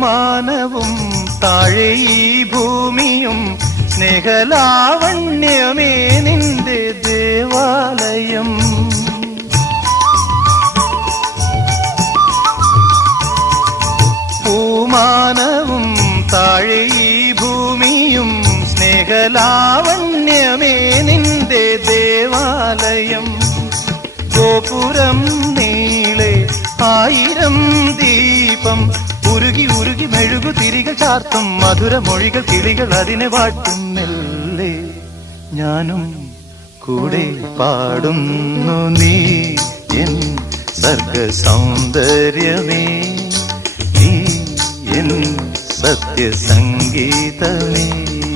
പൂമാനവും താഴെ ഈ ഭൂമിയും സ്നേഹലാവണ്യമേ നിന്റെ ദേവാലയം. പൂമാനവും താഴെ ഈ ഭൂമിയും സ്നേഹലാവണ്യമേ നിന്റെ ദേവാലയം. ഗോപുരം നീളെ 1000 ദീപം ഉരുകി ഉരുകി മെഴുകു തിരികൾ ചാർത്തും മധുരമൊഴികൾ കിളികൾ അതിനെ വാട്ടുന്നില്ലേ. ഞാനും കൂടെ പാടുന്നു നീ എൻ സർഗ സൗന്ദര്യമേ, നീ എൻ സത്യസംഗീതമേ.